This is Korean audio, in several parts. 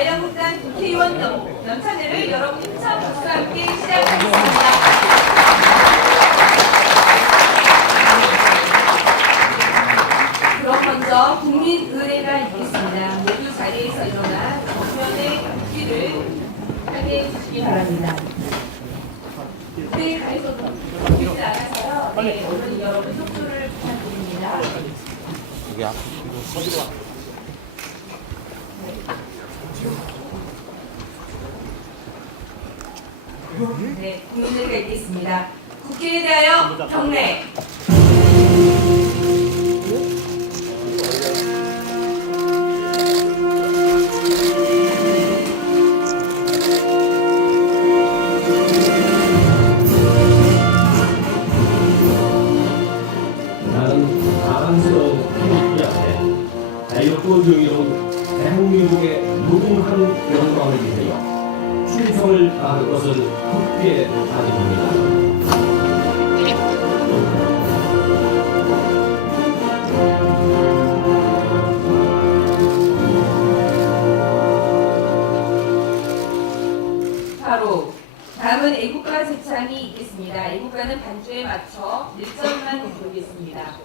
자유한국당 국회의원 연찬회를 여러분 힘찬 박수와 함께 시작하겠습니다. 그럼 먼저 국민의례가 있겠습니다. 모두 자리에서 일어나 정면의 국기를 향해 주시기 바랍니다. 가에서도 국기를 나가서요. 네, 오늘 여러분 협조를 부탁드립니다. 여기 앞으로 서기로 와. 네, 국민의례가 있겠습니다. 국기에 대하여 경례. 나는 자랑스러운 태극기 앞에 자유롭고 정의로운 대한민국의 무궁한 영광을 위하여 충성을 다할 것을 굳게 다짐합니다. 바로 다음은 애국가 제창이 있겠습니다. 애국가는 반주에 맞춰 1절만 부르겠습니다.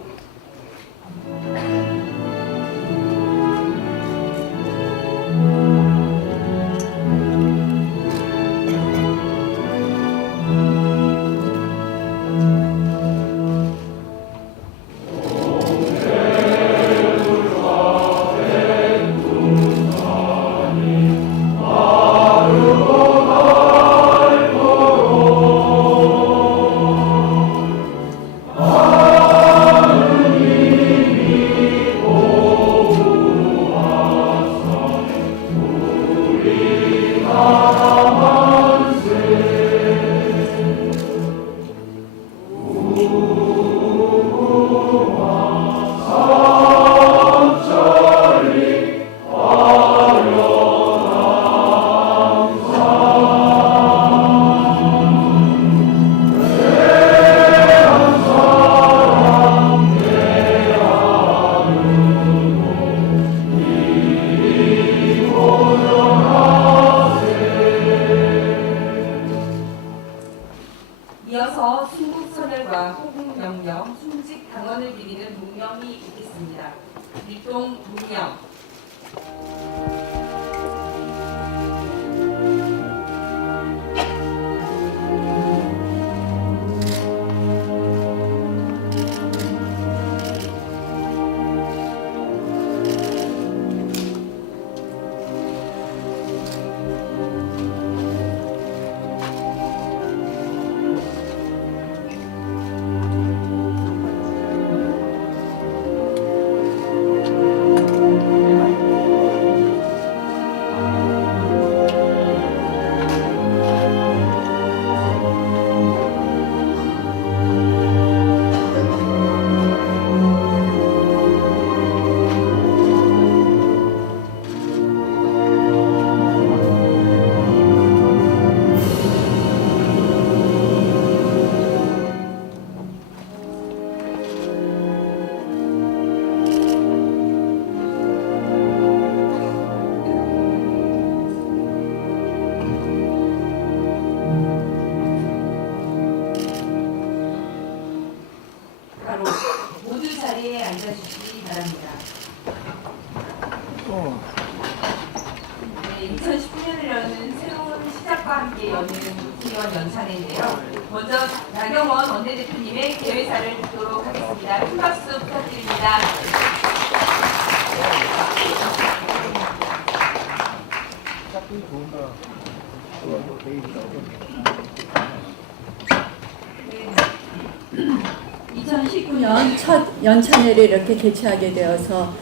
이어서 순국선열과 호국명령, 순직당원을 드리는 문명이 있겠습니다. 일동 문명. 바로 모두 자리에 앉아주시기 바랍니다. 네, 2019년을 여는 새로운 시작과 함께 여는 국회의원 연찬회인데요. 먼저 나경원 원내대표님의 개회사를 듣도록 하겠습니다. 큰 박수 부탁드립니다. 네. 2019년 첫 연찬회를 이렇게 개최하게 되어서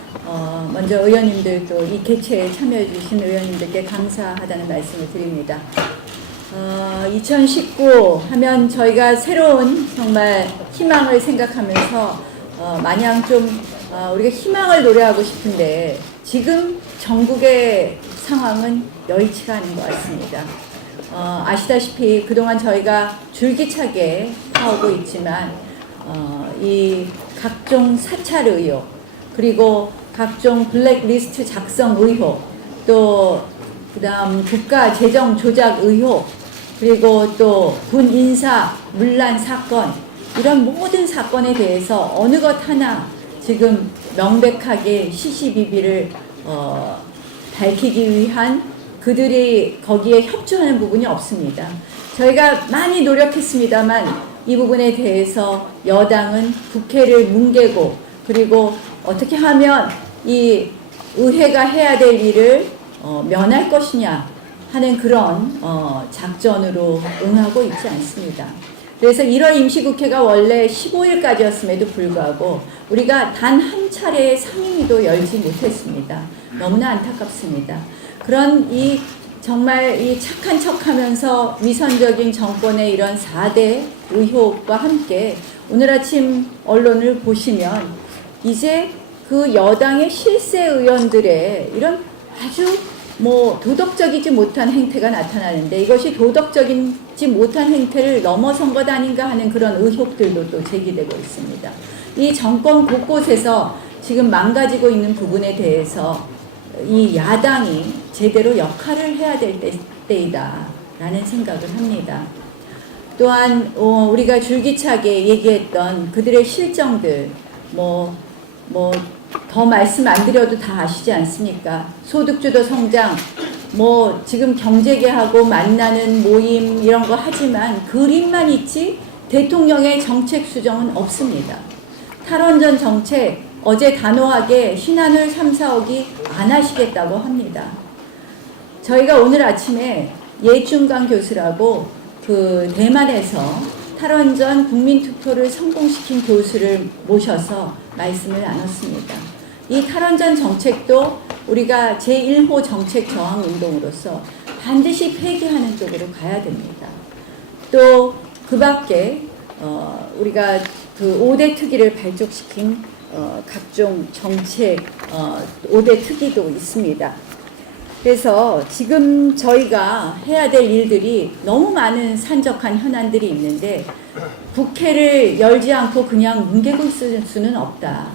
먼저 의원님들도 이 개최에 참여해 주신 의원님들께 감사하다는 말씀을 드립니다. 2019 하면 저희가 새로운 정말 희망을 생각하면서 마냥 좀 우리가 희망을 노래하고 싶은데 지금 전국의 상황은 여의치가 않은 것 같습니다. 아시다시피 그동안 저희가 줄기차게 해오고 있지만 이 각종 사찰 의혹 그리고 각종 블랙리스트 작성 의혹 또 그다음 국가 재정 조작 의혹, 그리고 또 군 인사 문란 사건, 이런 모든 사건에 대해서 어느 것 하나 지금 명백하게 시시비비를 밝히기 위한 그들이 거기에 협조하는 부분이 없습니다. 저희가 많이 노력했습니다만 이 부분에 대해서 여당은 국회를 뭉개고, 그리고 어떻게 하면 이 의회가 해야 될 일을 면할 것이냐 하는 그런 작전으로 응하고 있지 않습니다. 그래서 1월 임시국회가 원래 15일까지였음에도 불구하고 우리가 단 한 차례의 상임위도 열지 못했습니다. 너무나 안타깝습니다. 그런 정말 이 착한 척하면서 위선적인 정권의 이런 4대 의혹과 함께 오늘 아침 언론을 보시면 이제 그 여당의 실세 의원들의 이런 아주 도덕적이지 못한 행태가 나타나는데, 이것이 도덕적이지 못한 행태를 넘어선 것 아닌가 하는 그런 의혹들도 또 제기되고 있습니다. 이 정권 곳곳에서 지금 망가지고 있는 부분에 대해서 이 야당이 제대로 역할을 해야 될 때이다 라는 생각을 합니다. 또한 우리가 줄기차게 얘기했던 그들의 실정들, 더 말씀 안 드려도 다 아시지 않습니까? 소득주도 성장, 지금 경제계하고 만나는 모임 이런 거 하지만 그림만 있지 대통령의 정책 수정은 없습니다. 탈원전 정책, 어제 단호하게 신한울 3, 4억이 안 하시겠다고 합니다. 저희가 오늘 아침에 예춘강 교수라고 그 대만에서 탈원전 국민투표를 성공시킨 교수를 모셔서 말씀을 나눴습니다. 이 탈원전 정책도 우리가 제1호 정책 저항 운동으로서 반드시 폐기하는 쪽으로 가야 됩니다. 또 그 밖에 우리가 그 5대 특위를 발족시킨 각종 정책 5대 특위도 있습니다. 그래서 지금 저희가 해야 될 일들이 너무 많은 산적한 현안들이 있는데 국회를 열지 않고 그냥 뭉개고 있을 수는 없다.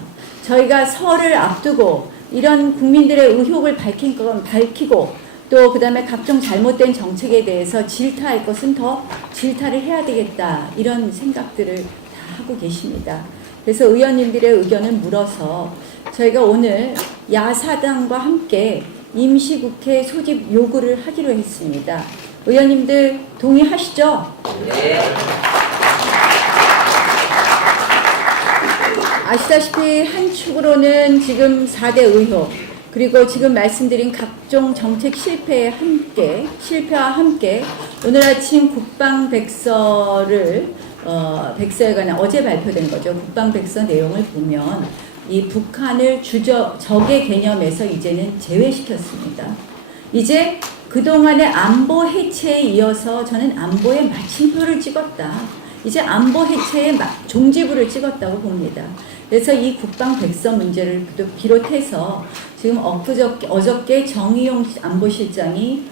저희가 설을 앞두고 이런 국민들의 의혹을 밝히고 또 그 다음에 각종 잘못된 정책에 대해서 질타할 것은 더 질타를 해야 되겠다, 이런 생각들을 다 하고 계십니다. 그래서 의원님들의 의견을 물어서 저희가 오늘 야사당과 함께 임시국회 소집 요구를 하기로 했습니다. 의원님들 동의하시죠? 네. 아시다시피 한 축으로는 지금 4대 의혹, 그리고 지금 말씀드린 각종 정책 실패와 함께 오늘 아침 국방백서에 관한 어제 발표된 거죠. 국방백서 내용을 보면 이 북한을 적의 개념에서 이제는 제외시켰습니다. 이제 그동안의 안보 해체에 이어서 저는 안보의 마침표를 찍었다. 이제 안보 해체의 종지부를 찍었다고 봅니다. 그래서 이 국방백서 문제를 비롯해서 지금 어저께 정의용 안보실장이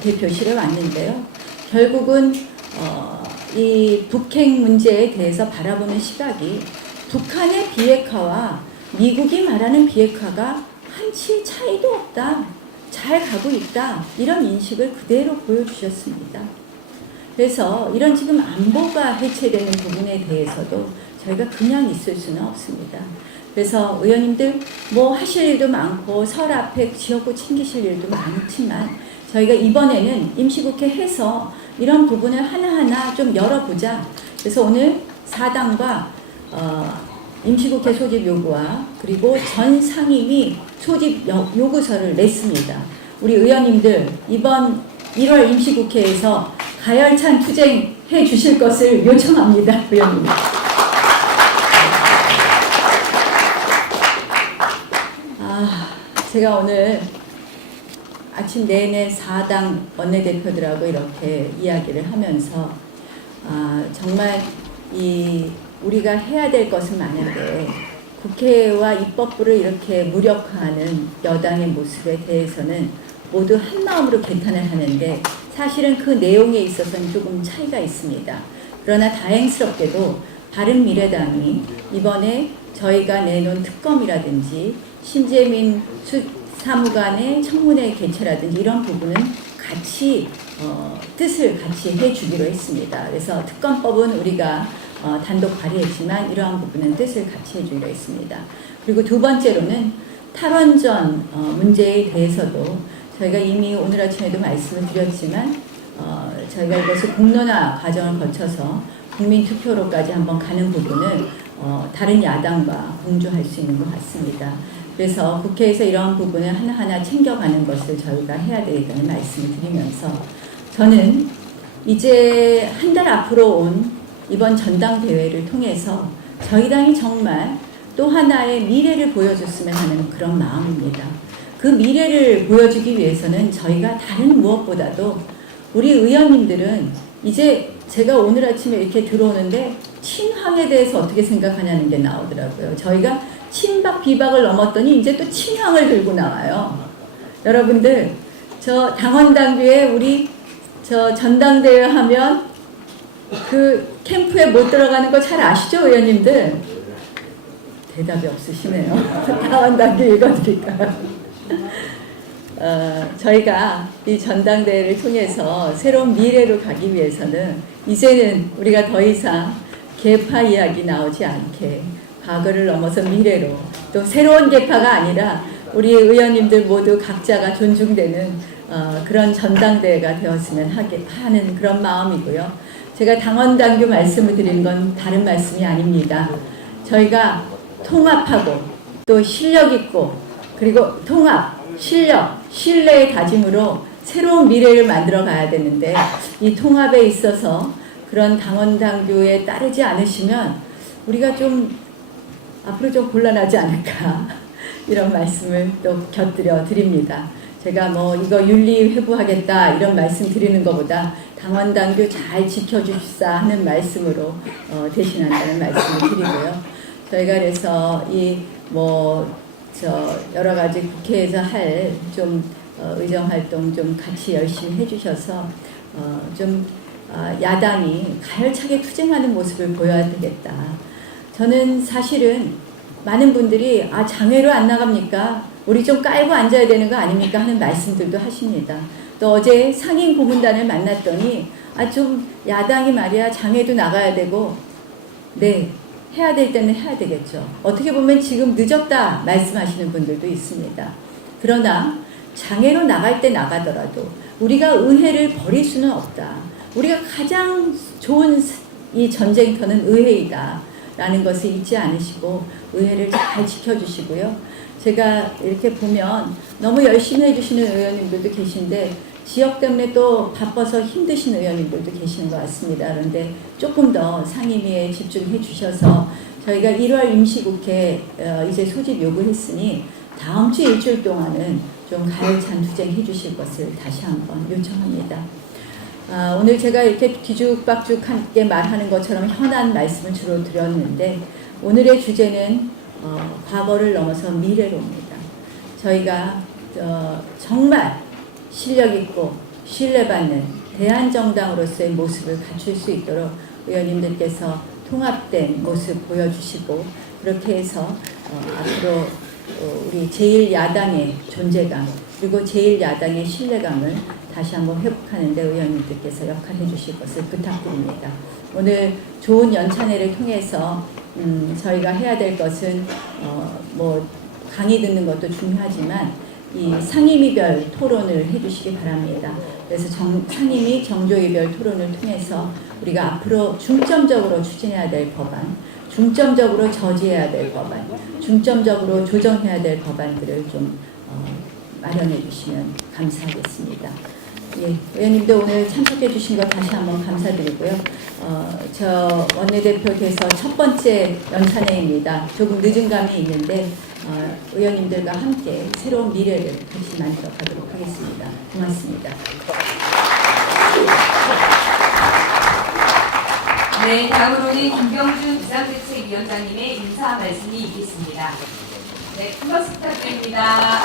대표실에 왔는데요. 결국은 이 북핵 문제에 대해서 바라보는 시각이 북한의 비핵화와 미국이 말하는 비핵화가 한치의 차이도 없다, 잘 가고 있다, 이런 인식을 그대로 보여주셨습니다. 그래서 이런 지금 안보가 해체되는 부분에 대해서도 저희가 그냥 있을 수는 없습니다. 그래서 의원님들 하실 일도 많고 설 앞에 지역구 챙기실 일도 많지만 저희가 이번에는 임시국회 해서 이런 부분을 하나하나 좀 열어보자. 그래서 오늘 사당과 임시국회 소집 요구와 그리고 전 상임위 소집 요구서를 냈습니다. 우리 의원님들 이번 1월 임시국회에서 가열찬 투쟁해 주실 것을 요청합니다. 의원님. 제가 오늘 아침 내내 4당 원내대표들하고 이렇게 이야기를 하면서 정말 우리가 해야 될 것은 많은데 국회와 입법부를 이렇게 무력화하는 여당의 모습에 대해서는 모두 한마음으로 개탄을 하는데 사실은 그 내용에 있어서는 조금 차이가 있습니다. 그러나 다행스럽게도 바른미래당이 이번에 저희가 내놓은 특검이라든지 신재민 사무관의 청문회 개최라든지 이런 부분은 같이 뜻을 같이 해주기로 했습니다. 그래서 특검법은 우리가 단독 발의했지만 이러한 부분은 뜻을 같이 해주기로 했습니다. 그리고 두 번째로는 탈원전 문제에 대해서도 저희가 이미 오늘 아침에도 말씀을 드렸지만 저희가 이것을 공론화 과정을 거쳐서 국민투표로까지 한번 가는 부분을 다른 야당과 공조할 수 있는 것 같습니다. 그래서 국회에서 이런 부분을 하나하나 챙겨가는 것을 저희가 해야 되겠다는 말씀을 드리면서 저는 이제 한 달 앞으로 온 이번 전당대회를 통해서 저희 당이 정말 또 하나의 미래를 보여줬으면 하는 그런 마음입니다. 그 미래를 보여주기 위해서는 저희가 다른 무엇보다도 우리 의원님들은 이제 제가 오늘 아침에 이렇게 들어오는데 친황에 대해서 어떻게 생각하냐는 게 나오더라고요. 저희가 친박 비박을 넘었더니 이제 또 친황을 들고 나와요. 여러분들 저 당원당규에 우리 저 전당대회 하면 그 캠프에 못 들어가는 거 잘 아시죠, 의원님들? 대답이 없으시네요. 당원당규 읽어드릴까요? 저희가 이 전당대회를 통해서 새로운 미래로 가기 위해서는 이제는 우리가 더 이상 계파 이야기 나오지 않게 과거를 넘어서 미래로 또 새로운 계파가 아니라 우리 의원님들 모두 각자가 존중되는 그런 전당대회가 되었으면 하는 그런 마음이고요. 제가 당원당규 말씀을 드린 건 다른 말씀이 아닙니다. 저희가 통합하고 또 실력 있고 그리고 통합, 실력, 신뢰의 다짐으로 새로운 미래를 만들어 가야 되는데 이 통합에 있어서 그런 당원당규에 따르지 않으시면 우리가 좀 앞으로 좀 곤란하지 않을까 이런 말씀을 또 곁들여 드립니다. 제가 뭐 이거 윤리 회부하겠다 이런 말씀 드리는 것보다 당원당규 잘 지켜주십사 하는 말씀으로 대신한다는 말씀을 드리고요. 저희가 그래서 이 여러 가지 국회에서 할 좀 의정 활동 좀 같이 열심히 해주셔서 야당이 가열차게 투쟁하는 모습을 보여야 되겠다. 저는 사실은 많은 분들이 장외로 안 나갑니까? 우리 좀 깔고 앉아야 되는 거 아닙니까? 하는 말씀들도 하십니다. 또 어제 상임 고문단을 만났더니 좀 야당이 말이야 장외도 나가야 되고 네 해야 될 때는 해야 되겠죠. 어떻게 보면 지금 늦었다 말씀하시는 분들도 있습니다. 그러나 장애로 나갈 때 나가더라도 우리가 의회를 버릴 수는 없다. 우리가 가장 좋은 이 전쟁터는 의회이다 라는 것을 잊지 않으시고 의회를 잘 지켜주시고요. 제가 이렇게 보면 너무 열심히 해주시는 의원님들도 계신데 지역 때문에 또 바빠서 힘드신 의원님들도 계시는 것 같습니다. 그런데 조금 더 상임위에 집중해 주셔서 저희가 1월 임시국회 이제 소집 요구했으니 다음 주 일주일 동안은 좀 가열찬 투쟁해 주실 것을 다시 한번 요청합니다. 오늘 제가 이렇게 뒤죽박죽하게 말하는 것처럼 현안 말씀을 주로 드렸는데 오늘의 주제는 과거를 넘어서 미래로입니다. 저희가 정말 실력 있고 신뢰받는 대한정당으로서의 모습을 갖출 수 있도록 의원님들께서 통합된 모습 보여주시고 그렇게 해서 앞으로 우리 제1야당의 존재감 그리고 제1야당의 신뢰감을 다시 한번 회복하는 데 의원님들께서 역할해 주실 것을 부탁드립니다. 오늘 좋은 연찬회를 통해서 저희가 해야 될 것은 강의 듣는 것도 중요하지만 이 상임위별 토론을 해주시기 바랍니다. 그래서 상임위 정조위별 토론을 통해서 우리가 앞으로 중점적으로 추진해야 될 법안, 중점적으로 저지해야 될 법안, 중점적으로 조정해야 될 법안들을 좀 마련해 주시면 감사하겠습니다. 예, 의원님들 오늘 참석해 주신 것 다시 한번 감사드리고요. 저 원내대표 돼서 첫 번째 연찬회입니다. 조금 늦은 감이 있는데 의원님들과 함께 새로운 미래를 같이 만들어 가도록 하겠습니다. 고맙습니다. 네, 다음으로는 김경준 비상대책위원장님의 인사 말씀이 있겠습니다. 네, 큰 박수 부탁드립니다.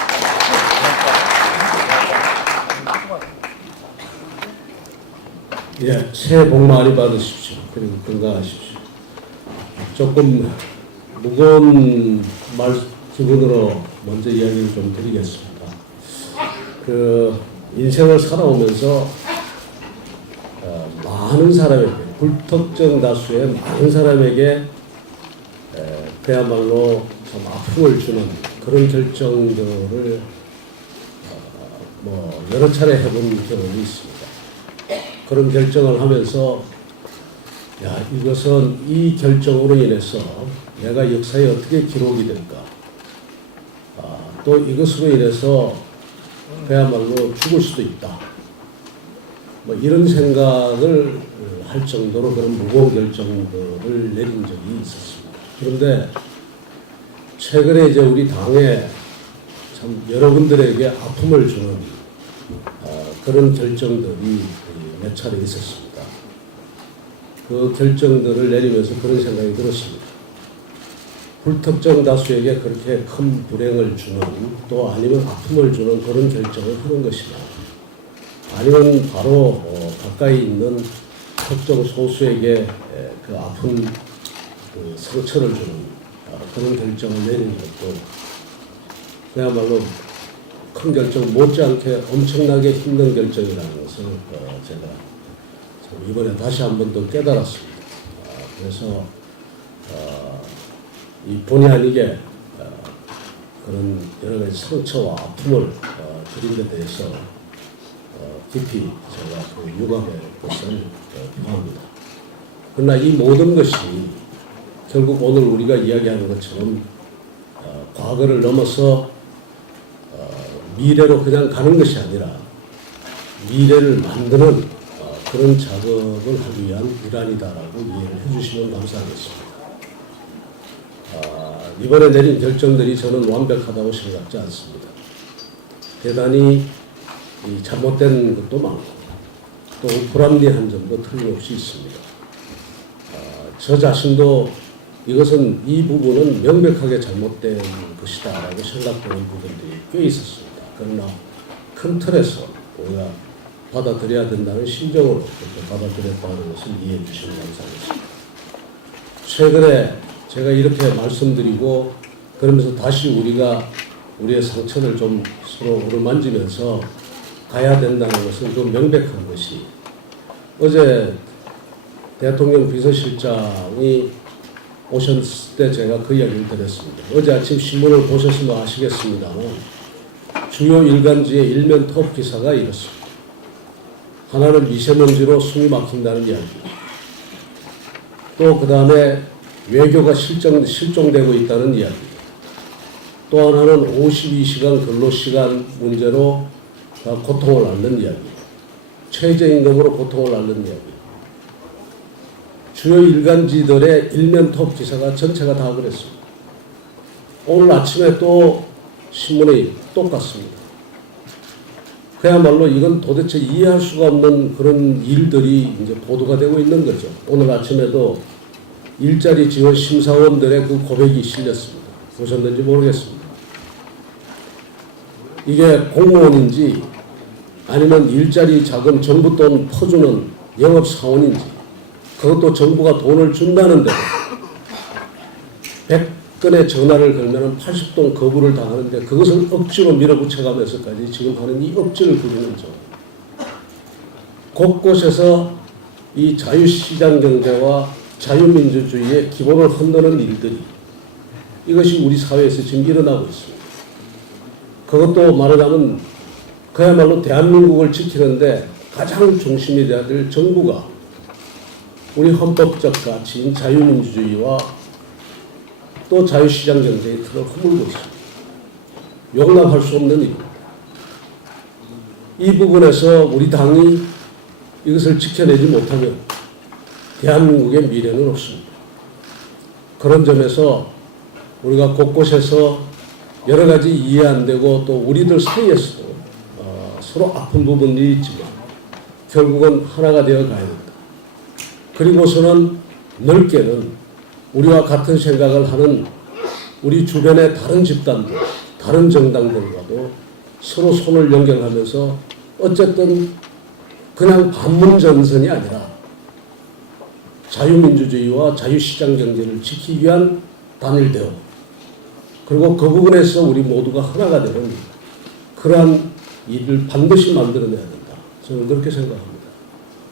예, 새해 복 많이 받으십시오. 그리고 건강하십시오. 조금 무거운 말씀으로 먼저 이야기를 좀 드리겠습니다. 그 인생을 살아오면서 많은 사람에게, 불특정 다수의 많은 사람에게 그야말로 좀 아픔을 주는 그런 결정들을 여러 차례 해본 경험이 있습니다. 그런 결정을 하면서 이것은 이 결정으로 인해서 내가 역사에 어떻게 기록이 될까, 또 이것으로 인해서 그야말로 죽을 수도 있다, 이런 생각을 할 정도로 그런 무거운 결정들을 내린 적이 있었습니다. 그런데 최근에 이제 우리 당에 참 여러분들에게 아픔을 주는 그런 결정들이 몇 차례 있었습니다. 그 결정들을 내리면서 그런 생각이 들었습니다. 불특정 다수에게 그렇게 큰 불행을 주는, 또 아니면 아픔을 주는 그런 결정을 하는 것이나, 아니면 바로 가까이 있는 특정 소수에게 그 아픈 그 상처를 주는 그런 결정을 내리는 것도 그야말로 큰 결정 못지않게 엄청나게 힘든 결정이라는 것을 제가 이번에 다시 한 번 더 깨달았습니다. 그래서 이 본의 아니게 그런 여러 가지 상처와 아픔을 드린 데 대해서 깊이 제가 유감의 것을 표합니다. 그러나 이 모든 것이 결국 오늘 우리가 이야기하는 것처럼 과거를 넘어서 미래로 그냥 가는 것이 아니라 미래를 만드는 그런 작업을 하기 위한 일환이다라고 이해를 해주시면 감사하겠습니다. 이번에 내린 결정들이 저는 완벽하다고 생각지 않습니다. 대단히 잘못된 것도 많고 또 불합리한 점도 틀림없이 있습니다. 저 자신도 이것은 이 부분은 명백하게 잘못된 것이다라고 생각되는 부분들이 꽤 있었습니다. 그러나 큰 틀에서 우리가 받아들여야 된다는 심정으로 그렇게 받아들였다는 것을 이해해 주시면 감사하겠습니다. 최근에 제가 이렇게 말씀드리고 그러면서 다시 우리가 우리의 상처를 좀 서로 어루만지면서 가야 된다는 것은 좀 명백한 것이, 어제 대통령 비서실장이 오셨을 때 제가 그 이야기를 드렸습니다. 어제 아침 신문을 보셨으면 아시겠습니다만 주요 일간지의 일면 톱 기사가 이렇습니다. 하나는 미세먼지로 숨이 막힌다는 이야기, 또 그 다음에 외교가 실종되고 있다는 이야기, 또 하나는 52시간 근로시간 문제로 고통을 앓는 이야기, 최저임금으로 고통을 앓는 이야기. 주요 일간지들의 일면 톱 기사가 전체가 다 그랬습니다. 오늘 아침에 또 신문이 똑같습니다. 그야말로 이건 도대체 이해할 수가 없는 그런 일들이 이제 보도가 되고 있는 거죠. 오늘 아침에도 일자리 지원 심사원들의 그 고백이 실렸습니다. 보셨는지 모르겠습니다. 이게 공무원인지 아니면 일자리 자금 정부 돈 퍼주는 영업사원인지, 그것도 정부가 돈을 준다는데 100건의 전화를 걸면 80동 거부를 당하는데 그것을 억지로 밀어붙여가면서까지 지금 하는 이 억지를 부리는 점, 곳곳에서 이 자유시장 경제와 자유민주주의의 기본을 흔드는 일들이, 이것이 우리 사회에서 지금 일어나고 있습니다. 그것도 말하자면 그야말로 대한민국을 지키는데 가장 중심이 되어야 될 정부가 우리 헌법적 가치인 자유민주주의와 또 자유시장 경제의 틀을 허물고 있습니다. 용납할 수 없는 일입니다. 이 부분에서 우리 당이 이것을 지켜내지 못하면 대한민국의 미래는 없습니다. 그런 점에서 우리가 곳곳에서 여러 가지 이해 안 되고 또 우리들 사이에서도 서로 아픈 부분이 있지만 결국은 하나가 되어 가야 된다. 그리고서는 넓게는 우리와 같은 생각을 하는 우리 주변의 다른 집단들, 다른 정당들과도 서로 손을 연결하면서 어쨌든 그냥 반문전선이 아니라 자유민주주의와 자유시장 경제를 지키기 위한 단일 대응, 그리고 그 부분에서 우리 모두가 하나가 되는 그러한 일을 반드시 만들어내야 된다. 저는 그렇게 생각합니다.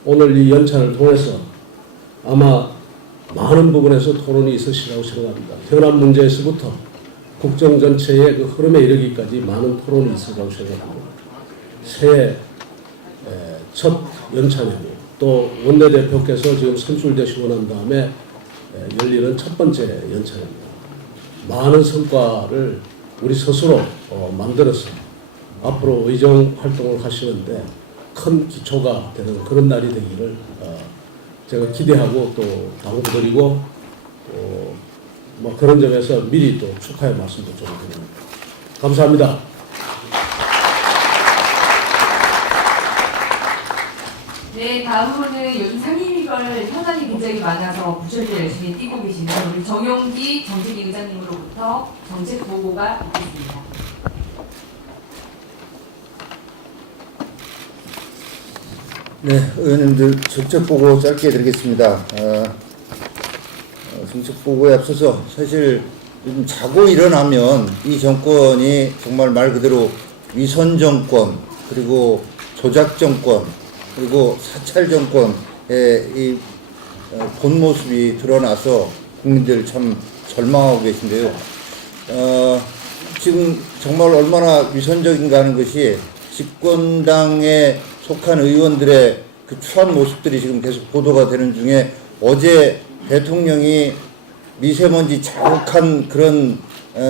오늘 이 연찬을 통해서 아마 많은 부분에서 토론이 있으시라고 생각합니다. 현안 문제에서부터 국정 전체의 그 흐름에 이르기까지 많은 토론이 있으라고 생각합니다. 새해 첫 연찬이고 또 원내대표께서 지금 선출되시고 난 다음에 열리는 첫 번째 연찬입니다. 많은 성과를 우리 스스로 만들어서 앞으로 의정 활동을 하시는데 큰 기초가 되는 그런 날이 되기를 제가 기대하고 또 당부드리고 뭐 그런 점에서 미리 또 축하의 말씀도 좀 드립니다. 감사합니다. 네, 다음으로는 요즘 상임위별 현안이 굉장히 많아서 부처를 열심히 뛰고 계시는 우리 정용기 정책위 의장님으로부터 정책 보고가 있겠습니다. 네, 의원님들 정책 보고 짧게 드리겠습니다. 정책 보고에 앞서서 사실 요즘 자고 일어나면 이 정권이 정말 말 그대로 위선 정권, 그리고 조작 정권, 그리고 사찰 정권의 이 본 모습이 드러나서 국민들 참 절망하고 계신데요. 지금 정말 얼마나 위선적인가 하는 것이 집권당에 속한 의원들의 그 추한 모습들이 지금 계속 보도가 되는 중에 어제 대통령이 미세먼지 자욱한 그런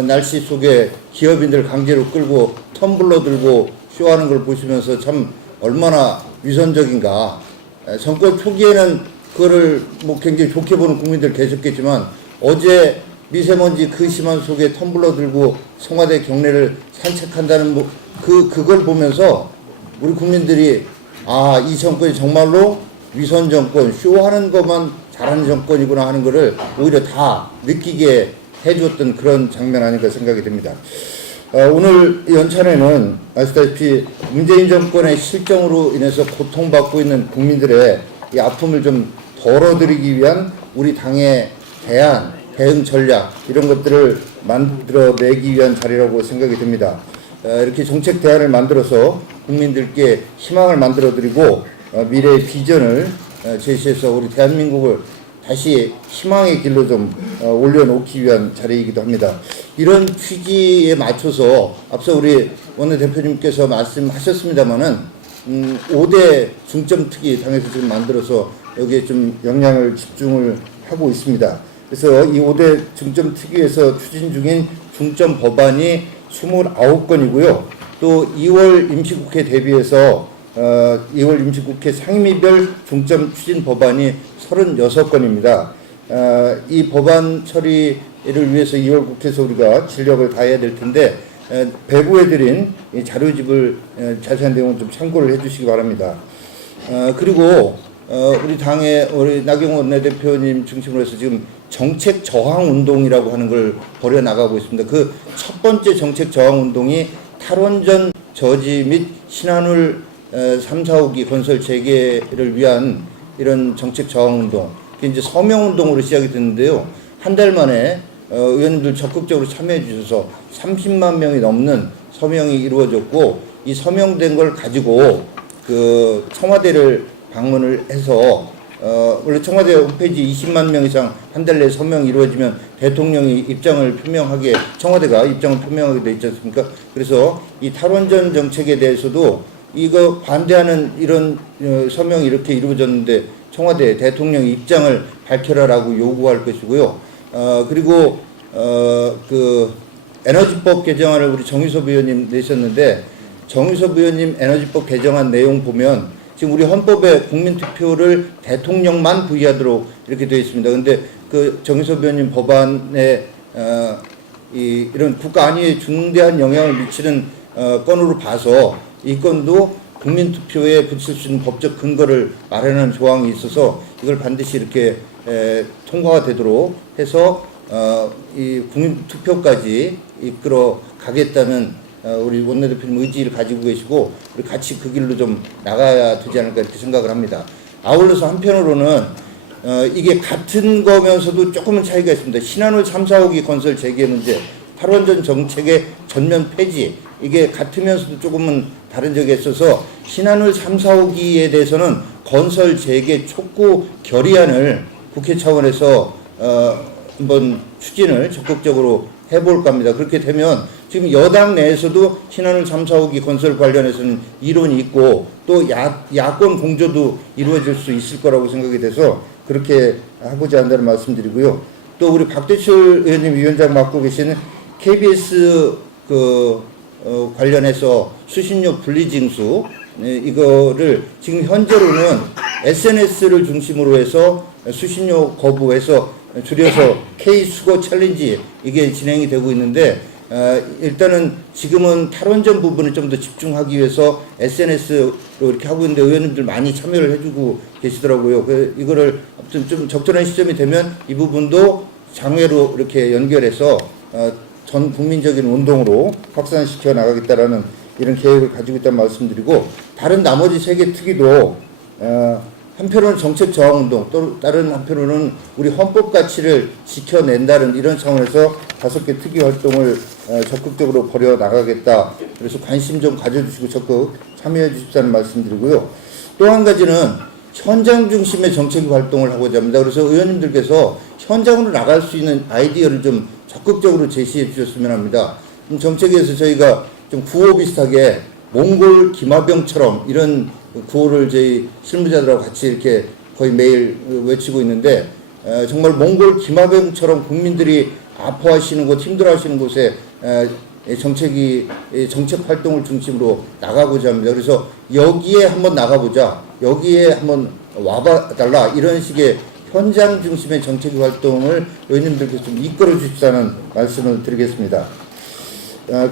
날씨 속에 기업인들 강제로 끌고 텀블러 들고 쇼하는 걸 보시면서 참 얼마나 위선적인가. 정권 초기에는 그거를 뭐 굉장히 좋게 보는 국민들 계셨겠지만 어제 미세먼지 그 심한 속에 텀블러 들고 청와대 경내를 산책한다는 그걸 보면서 우리 국민들이 이 정권이 정말로 위선 정권, 쇼하는 것만 잘하는 정권이구나 하는 것을 오히려 다 느끼게 해주었던 그런 장면 아닌가 생각이 듭니다. 오늘 연찬에는 아시다시피 문재인 정권의 실정으로 인해서 고통받고 있는 국민들의 이 아픔을 좀 덜어드리기 위한 우리 당의 대안, 대응 전략 이런 것들을 만들어내기 위한 자리라고 생각이 듭니다. 이렇게 정책 대안을 만들어서 국민들께 희망을 만들어드리고 미래의 비전을 제시해서 우리 대한민국을 다시 희망의 길로 좀 올려놓기 위한 자리이기도 합니다. 이런 취지에 맞춰서 앞서 우리 원내대표님께서 말씀하셨습니다마는 5대 중점특위 당에서 지금 만들어서 여기에 좀 영향을 집중을 하고 있습니다. 그래서 이 5대 중점특위에서 추진 중인 중점 법안이 29건이고요. 또 2월 임시국회 대비해서 2월 임시국회 상임위별 중점 추진 법안이 36건입니다. 이 법안 처리를 위해서 2월 국회에서 우리가 진력을 다해야 될 텐데 배부해드린 이 자료집을 자세한 내용을 좀 참고를 해주시기 바랍니다. 그리고 우리 당의 우리 나경원 원내대표님 중심으로 해서 지금 정책 저항 운동이라고 하는 걸 벌여 나가고 있습니다. 그 첫 번째 정책 저항 운동이 탈원전 저지 및 신한울 3, 4호기 건설 재개를 위한 이런 정책 저항 운동, 그게 이제 서명 운동으로 시작이 됐는데요. 한 달 만에 의원님들 적극적으로 참여해 주셔서 30만 명이 넘는 서명이 이루어졌고, 이 서명된 걸 가지고 그 청와대를 방문을 해서 원래 청와대 홈페이지 20만 명 이상 한 달 내에 서명이 이루어지면 대통령이 입장을 표명하게, 청와대가 입장을 표명하게 돼 있지 않습니까? 그래서 이 탈원전 정책에 대해서도 이거 반대하는 이런 서명이 이렇게 이루어졌는데 청와대 대통령 입장을 밝혀라라고 요구할 것이고요. 그리고 그 에너지법 개정안을 우리 정유섭 의원님 내셨는데, 정유섭 의원님 에너지법 개정안 내용 보면 지금 우리 헌법에 국민투표를 대통령만 부의하도록 이렇게 되어 있습니다. 근데 그 정유섭 의원님 법안에 이런 국가 안위에 중대한 영향을 미치는 건으로 봐서 이 건도 국민투표에 붙일 수 있는 법적 근거를 마련하는 조항이 있어서 이걸 반드시 이렇게 통과가 되도록 해서 이 국민투표까지 이끌어 가겠다는 우리 원내대표님 의지를 가지고 계시고, 우리 같이 그 길로 좀 나가야 되지 않을까 이렇게 생각을 합니다. 아울러서 한편으로는 이게 같은 거면서도 조금은 차이가 있습니다. 신한울 3, 4호기 건설 재개 문제, 탈원전 정책의 전면 폐지, 이게 같으면서도 조금은 다른 적이 있어서 신한울 3, 4호기에 대해서는 건설 재개 촉구 결의안을 국회 차원에서 한번 추진을 적극적으로 해볼까 합니다. 그렇게 되면 지금 여당 내에서도 신한울 3, 4호기 건설 관련해서는 이론이 있고 또 야권 공조도 이루어질 수 있을 거라고 생각이 돼서 그렇게 하고자 한다는 말씀드리고요. 또 우리 박대출 의원님 위원장 맡고 계신 KBS 관련해서 수신료 분리징수 이거를 지금 현재로는 SNS를 중심으로 해서 수신료 거부해서 줄여서 K수거 챌린지 이게 진행이 되고 있는데 일단은 지금은 탈원전 부분을 좀 더 집중하기 위해서 SNS로 이렇게 하고 있는데 의원님들 많이 참여를 해주고 계시더라고요. 이거를 아무튼 좀 적절한 시점이 되면 이 부분도 장외로 이렇게 연결해서 전 국민적인 운동으로 확산시켜 나가겠다라는 이런 계획을 가지고 있다는 말씀드리고 다른 나머지 세 개 특위도 한편으로는 정책 저항 운동 또 다른 한편으로는 우리 헌법 가치를 지켜낸다는 이런 차원에서 5개 특위 활동을 적극적으로 벌여 나가겠다. 그래서 관심 좀 가져주시고 적극 참여해 주십사는 말씀드리고요. 또 한 가지는 현장 중심의 정책 활동을 하고자 합니다. 그래서 의원님들께서 현장으로 나갈 수 있는 아이디어를 좀 적극적으로 제시해 주셨으면 합니다. 정책에서 저희가 좀 구호 비슷하게 몽골 기마병처럼 이런 구호를 저희 실무자들하고 같이 이렇게 거의 매일 외치고 있는데 정말 몽골 기마병처럼 국민들이 아파하시는 곳, 힘들어하시는 곳에 정책 활동을 중심으로 나가고자 합니다. 그래서 여기에 한번 나가보자, 여기에 한번 와봐달라 이런 식의 현장 중심의 정책 활동을 의원님들께서 좀 이끌어 주십사는 말씀을 드리겠습니다.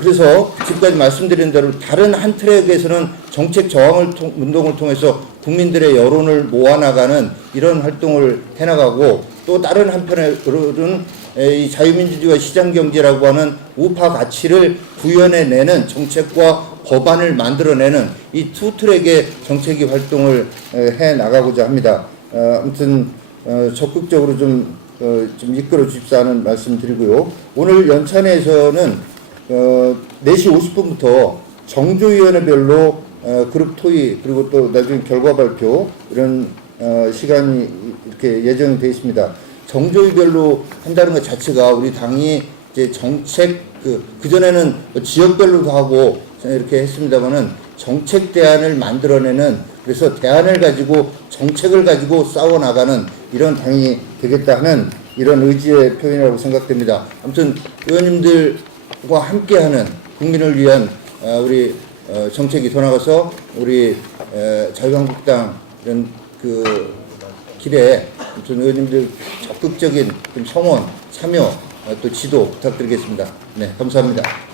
그래서 지금까지 말씀드린 대로 다른 한 트랙에서는 정책 저항 운동을 통해서 국민들의 여론을 모아나가는 이런 활동을 해나가고 또 다른 한편으로는 이 자유민주주의와 시장경제라고 하는 우파 가치를 구현해내는 정책과 법안을 만들어내는 이 투 트랙의 정책이 활동을 해나가고자 합니다. 아무튼 적극적으로 좀 이끌어 주십사 하는 말씀 드리고요. 오늘 연찬회에서는 4시 50분부터 정조위원회별로 그룹 토의 그리고 또 나중에 결과 발표 이런 시간이 이렇게 예정이 되어 있습니다. 정조위별로 한다는 것 자체가 우리 당이 이제 정책 그전에는 지역별로도 하고 이렇게 했습니다만은 정책 대안을 만들어내는 그래서 대안을 가지고 정책을 가지고 싸워나가는 이런 당이 되겠다 하는 이런 의지의 표현이라고 생각됩니다. 아무튼 의원님들과 함께하는 국민을 위한 우리 정책이 더 나가서 우리 자유한국당 이런 길에 아무튼 의원님들 적극적인 좀 성원, 참여 또 지도 부탁드리겠습니다. 네, 감사합니다.